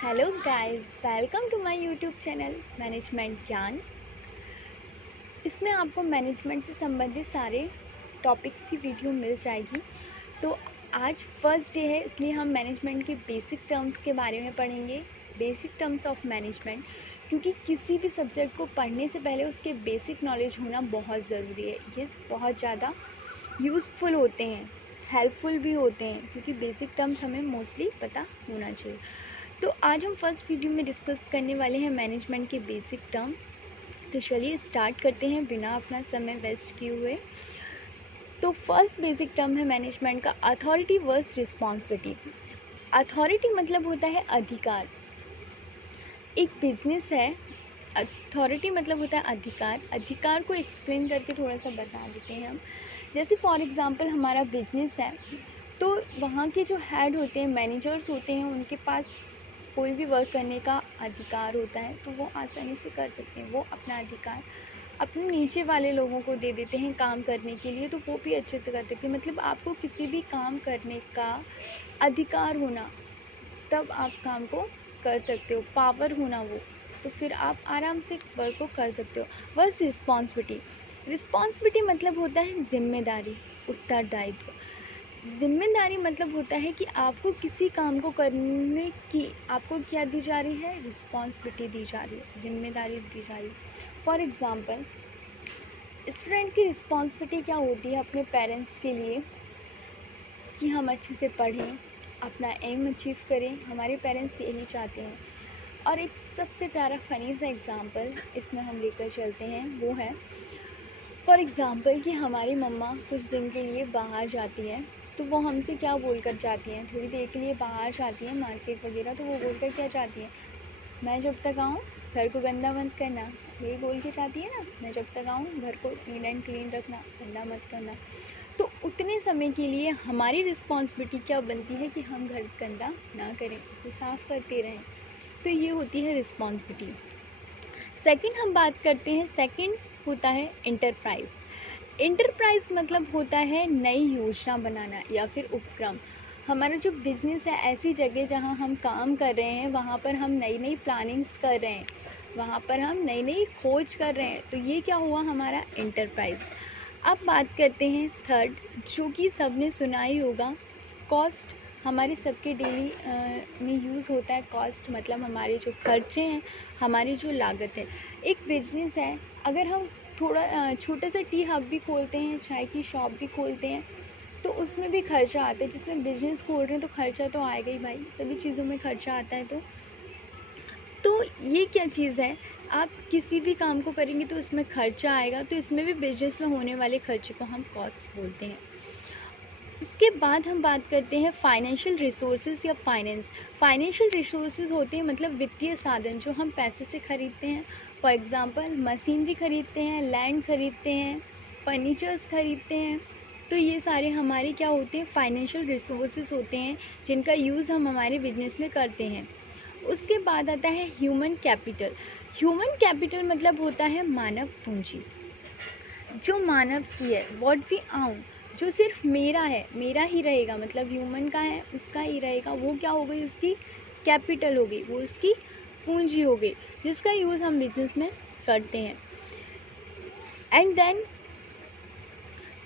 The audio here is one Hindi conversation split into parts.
Hello guys, welcome to my YouTube channel management Gyan. इसमें आपको मैनेजमेंट से संबंधित सारे टॉपिक्स की वीडियो मिल जाएगी। तो आज फर्स्ट डे है, इसलिए हम मैनेजमेंट के बेसिक टर्म्स के बारे में पढ़ेंगे। बेसिक टर्म्स ऑफ मैनेजमेंट, क्योंकि किसी भी सब्जेक्ट को पढ़ने से पहले उसके बेसिक नॉलेज होना बहुत ज़रूरी है। ये बहुत ज़्यादा यूज़फुल होते हैं, हेल्पफुल भी होते हैं, क्योंकि बेसिक टर्म्स हमें मोस्टली पता होना चाहिए। तो आज हम फर्स्ट वीडियो में डिस्कस करने वाले हैं मैनेजमेंट के बेसिक टर्म्स। तो चलिए स्टार्ट करते हैं बिना अपना समय वेस्ट किए हुए। तो फर्स्ट बेसिक टर्म है मैनेजमेंट का अथॉरिटी वर्स रिस्पॉन्सिबिलिटी। अथॉरिटी मतलब होता है अधिकार। एक बिजनेस है, अथॉरिटी मतलब होता है अधिकार। अधिकार को एक्सप्लेन करके थोड़ा सा बता देते हैं हम। जैसे फॉर एग्ज़ाम्पल हमारा बिजनेस है, तो वहाँ के जो हेड होते हैं, मैनेजर्स होते हैं, उनके पास कोई भी वर्क करने का अधिकार होता है, तो वो आसानी से कर सकते हैं। वो अपना अधिकार अपने नीचे वाले लोगों को दे देते हैं काम करने के लिए, तो वो भी अच्छे से कर सकते हैं। मतलब आपको किसी भी काम करने का अधिकार होना, तब आप काम को कर सकते हो। पावर होना वो, तो फिर आप आराम से वर्क को कर सकते हो। बस रिस्पॉन्सिबिलिटी। रिस्पॉन्सिबिलिटी मतलब होता है जिम्मेदारी, उत्तरदायित्व। जिम्मेदारी मतलब होता है कि आपको किसी काम को करने की आपको क्या दी जा रही है, रिस्पॉन्सिबिलिटी दी जा रही है, जिम्मेदारी दी जा रही है। फॉर एग्ज़ाम्पल स्टूडेंट की रिस्पॉन्सिबिलिटी क्या होती है अपने पेरेंट्स के लिए, कि हम अच्छे से पढ़ें, अपना एम अचीव करें। हमारे पेरेंट्स यही चाहते हैं। और एक सबसे प्यारा फ़नी सा एग्ज़ाम्पल इसमें हम लेकर चलते हैं, वो है फॉर एग्ज़ाम्पल कि हमारी मम्मा कुछ दिन के लिए बाहर जाती है, तो वो हमसे क्या बोल कर जाती हैं, थोड़ी देर के लिए बाहर जाती हैं मार्केट वगैरह, तो वो बोल कर क्या चाहती हैं, मैं जब तक आऊँ घर को गंदा मत करना। यही बोल के चाहती है ना, मैं जब तक आऊँ घर को नीट एंड क्लीन रखना, गंदा मत करना। तो उतने समय के लिए हमारी रिस्पॉन्सिबिलिटी क्या बनती है कि हम घर गंदा ना करें, उसे साफ़ करते रहें। तो ये होती है रिस्पॉन्सिबिलिटी। सेकंड हम बात करते हैं, सेकंड होता है इंटरप्राइज। इंटरप्राइज मतलब होता है नई योजना बनाना या फिर उपक्रम। हमारा जो बिज़नेस है, ऐसी जगह जहाँ हम काम कर रहे हैं, वहाँ पर हम नई नई प्लानिंग्स कर रहे हैं, वहाँ पर हम नई नई खोज कर रहे हैं, तो ये क्या हुआ, हमारा इंटरप्राइज। अब बात करते हैं थर्ड, जो कि सबने सुना ही होगा, कॉस्ट। हमारे सबके डेली में यूज़ होता है कॉस्ट, मतलब हमारे जो खर्चे हैं, हमारी जो लागत है। एक बिजनेस है, अगर हम थोड़ा छोटा सा टी हब भी खोलते हैं, चाय की शॉप भी खोलते हैं, तो उसमें भी खर्चा आता है। जिसमें बिजनेस खोल रहे हैं तो खर्चा तो आएगा ही भाई, सभी चीज़ों में खर्चा आता है। तो ये क्या चीज़ है, आप किसी भी काम को करेंगे तो उसमें खर्चा आएगा, तो इसमें भी बिजनेस में होने वाले खर्चे को हम कॉस्ट बोलते हैं। उसके बाद हम बात करते हैं फाइनेंशियल रिसोर्सेज या फाइनेंस। फाइनेंशियल रिसोर्सेज होते हैं मतलब वित्तीय साधन जो हम पैसे से ख़रीदते हैं। फॉर एग्ज़ाम्पल मशीनरी ख़रीदते हैं, लैंड ख़रीदते हैं, फर्नीचर्स ख़रीदते हैं। तो ये सारे हमारे क्या होते हैं, फाइनेंशियल रिसोर्सेज होते हैं, जिनका यूज़ हम हमारे बिजनेस में करते हैं। उसके बाद आता है ह्यूमन कैपिटल। ह्यूमन कैपिटल मतलब होता है मानव पूंजी। जो मानव की है, व्हाट वी आउन, जो सिर्फ मेरा है, मेरा ही रहेगा, मतलब ह्यूमन का है उसका ही रहेगा, वो क्या हो गई, उसकी कैपिटल हो गई, वो उसकी पूंजी हो गई, जिसका यूज़ हम बिजनेस में करते हैं। एंड देन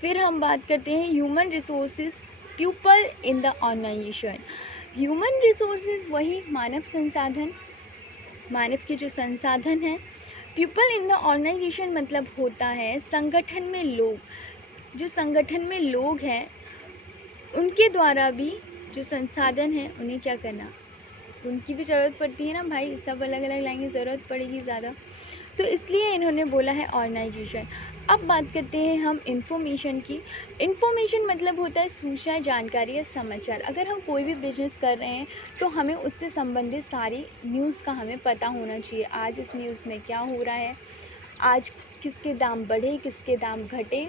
फिर हम बात करते हैं human resources people in the organisation. Human resources वही मानव संसाधन, मानव के जो संसाधन हैं। पीपल इन द ऑर्गेनाइजेशन मतलब होता है संगठन में लोग। जो संगठन में लोग हैं, उनके द्वारा भी जो संसाधन हैं उन्हें क्या करना, उनकी भी ज़रूरत पड़ती है ना भाई, सब अलग अलग लाएंगे, ज़रूरत पड़ेगी ज़्यादा, तो इसलिए इन्होंने बोला है ऑर्गेनाइजेशन। अब बात करते हैं हम इंफॉर्मेशन की। इंफॉर्मेशन मतलब होता है सूचना, जानकारी या समाचार। अगर हम कोई भी बिजनेस कर रहे हैं तो हमें उससे संबंधित सारी न्यूज़ का हमें पता होना चाहिए। आज इस न्यूज़ में क्या हो रहा है, आज किसके दाम बढ़े, किसके दाम घटे,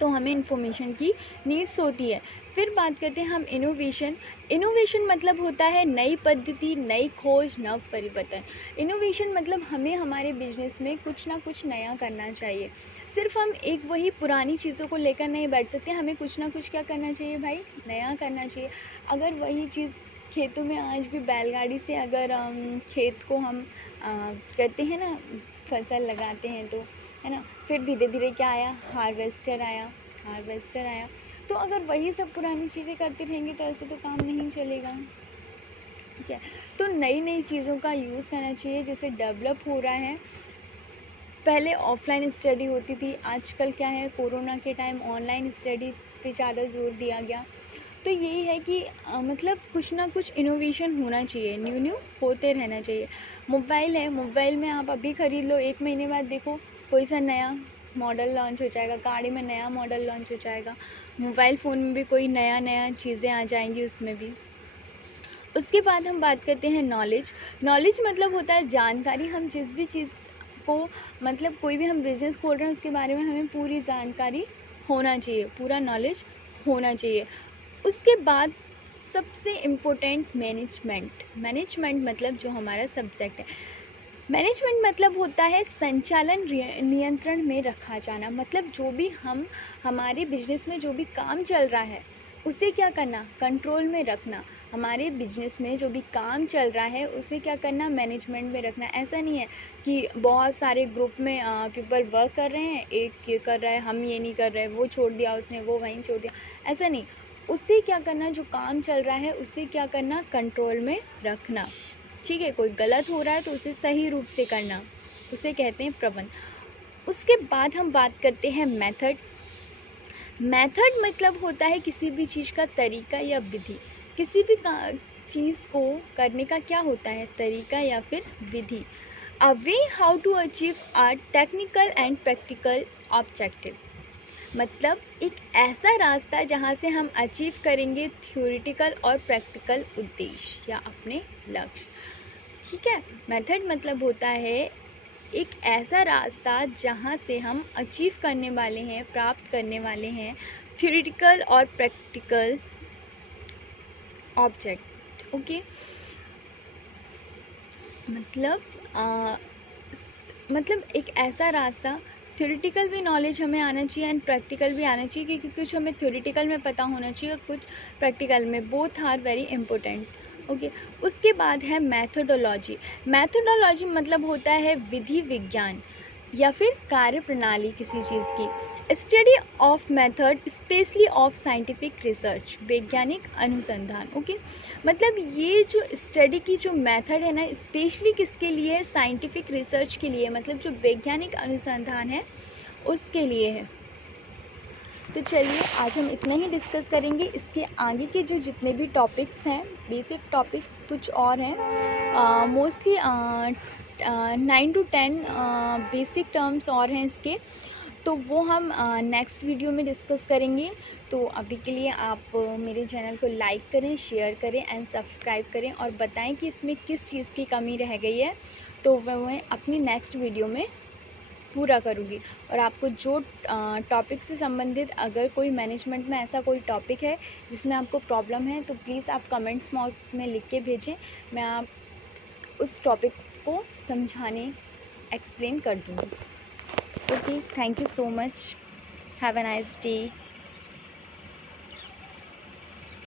तो हमें इन्फॉर्मेशन की नीड्स होती है। फिर बात करते हैं हम इनोवेशन। इनोवेशन मतलब होता है नई पद्धति, नई खोज, नव परिवर्तन। इनोवेशन मतलब हमें हमारे बिजनेस में कुछ ना कुछ नया करना चाहिए। सिर्फ हम एक वही पुरानी चीज़ों को लेकर नहीं बैठ सकते, हमें कुछ ना कुछ क्या करना चाहिए भाई, नया करना चाहिए। अगर वही चीज़ खेतों में आज भी बैलगाड़ी से अगर खेत को हम करते हैं ना, फसल लगाते हैं तो, है ना। फिर धीरे धीरे क्या आया, हार्वेस्टर आया। तो अगर वही सब पुरानी चीज़ें करते रहेंगे तो ऐसे तो काम नहीं चलेगा, ठीक है। तो नई नई चीज़ों का यूज़ करना चाहिए, जैसे डेवलप हो रहा है। पहले ऑफलाइन स्टडी होती थी, आजकल क्या है, कोरोना के टाइम ऑनलाइन स्टडी पे ज़्यादा जोर दिया गया। तो यही है कि मतलब कुछ ना कुछ इनोवेशन होना चाहिए, न्यू होते रहना चाहिए। मोबाइल है, मोबाइल में आप अभी ख़रीद लो, 1 महीने बाद देखो कोई सा नया मॉडल लॉन्च हो जाएगा, गाड़ी में नया मॉडल लॉन्च हो जाएगा, मोबाइल फ़ोन में भी कोई नया चीज़ें आ जाएंगी उसमें भी। उसके बाद हम बात करते हैं नॉलेज मतलब होता है जानकारी। हम जिस भी चीज़ को, मतलब कोई भी हम बिज़नेस खोल रहे हैं उसके बारे में हमें पूरी जानकारी होना चाहिए, पूरा नॉलेज होना चाहिए। उसके बाद सबसे इम्पोर्टेंट मैनेजमेंट मतलब जो हमारा सब्जेक्ट है, मैनेजमेंट मतलब होता है संचालन, नियंत्रण में रखा जाना। मतलब जो भी हमारे बिजनेस में जो भी काम चल रहा है उसे क्या करना, कंट्रोल में रखना। हमारे बिजनेस में जो भी काम चल रहा है उसे क्या करना, मैनेजमेंट में रखना। ऐसा नहीं है कि बहुत सारे ग्रुप में पीपल वर्क कर रहे हैं, एक ये कर रहा है, हम ये नहीं कर रहे, वो छोड़ दिया उसने, वो वहीं छोड़ दिया, ऐसा नहीं। उसे क्या करना, जो काम चल रहा है उसे क्या करना, कंट्रोल में रखना, ठीक है। कोई गलत हो रहा है तो उसे सही रूप से करना, उसे कहते हैं प्रबंध। उसके बाद हम बात करते हैं मेथड मतलब होता है किसी भी चीज़ का तरीका या विधि। किसी भी चीज़ को करने का क्या होता है, तरीका या फिर विधि। A way how to achieve a technical and practical objective, मतलब एक ऐसा रास्ता जहाँ से हम अचीव करेंगे थ्योरेटिकल और प्रैक्टिकल उद्देश्य या अपने लक्ष्य, ठीक है। मेथड मतलब होता है एक ऐसा रास्ता जहाँ से हम अचीव करने वाले हैं, प्राप्त करने वाले हैं थ्योरेटिकल और प्रैक्टिकल ऑब्जेक्ट, ओके। मतलब एक ऐसा रास्ता, थ्योरेटिकल भी नॉलेज हमें आना चाहिए एंड प्रैक्टिकल भी आना चाहिए, क्योंकि कुछ हमें थ्योरेटिकल में पता होना चाहिए और कुछ प्रैक्टिकल में, both are very important, okay. उसके बाद है मैथोडोलॉजी मतलब होता है विधि विज्ञान या फिर कार्य प्रणाली किसी चीज़ की। Study of method specially of scientific research, वैज्ञानिक अनुसंधान, ओके। मतलब ये जो स्टडी की जो मेथड है ना, स्पेशली किसके लिए, साइंटिफिक रिसर्च के लिए, मतलब जो वैज्ञानिक अनुसंधान है उसके लिए है। तो चलिए आज हम इतना ही डिस्कस करेंगे। इसके आगे के जो जितने भी टॉपिक्स हैं, बेसिक टॉपिक्स कुछ और हैं, मोस्टली 9 to 10 बेसिक टर्म्स और हैं इसके, तो वो हम नेक्स्ट वीडियो में डिस्कस करेंगे। तो अभी के लिए आप मेरे चैनल को लाइक करें, शेयर करें एंड सब्सक्राइब करें और बताएं कि इसमें किस चीज़ की कमी रह गई है, तो वह मैं अपनी नेक्स्ट वीडियो में पूरा करूँगी। और आपको जो टॉपिक से संबंधित अगर कोई मैनेजमेंट में ऐसा कोई टॉपिक है जिसमें आपको प्रॉब्लम है तो प्लीज़ आप कमेंट्स बॉक्स में लिख के भेजें, मैं आप उस टॉपिक को समझाने, एक्सप्लेन कर दूँगी। Okay, thank you so much, have a nice day.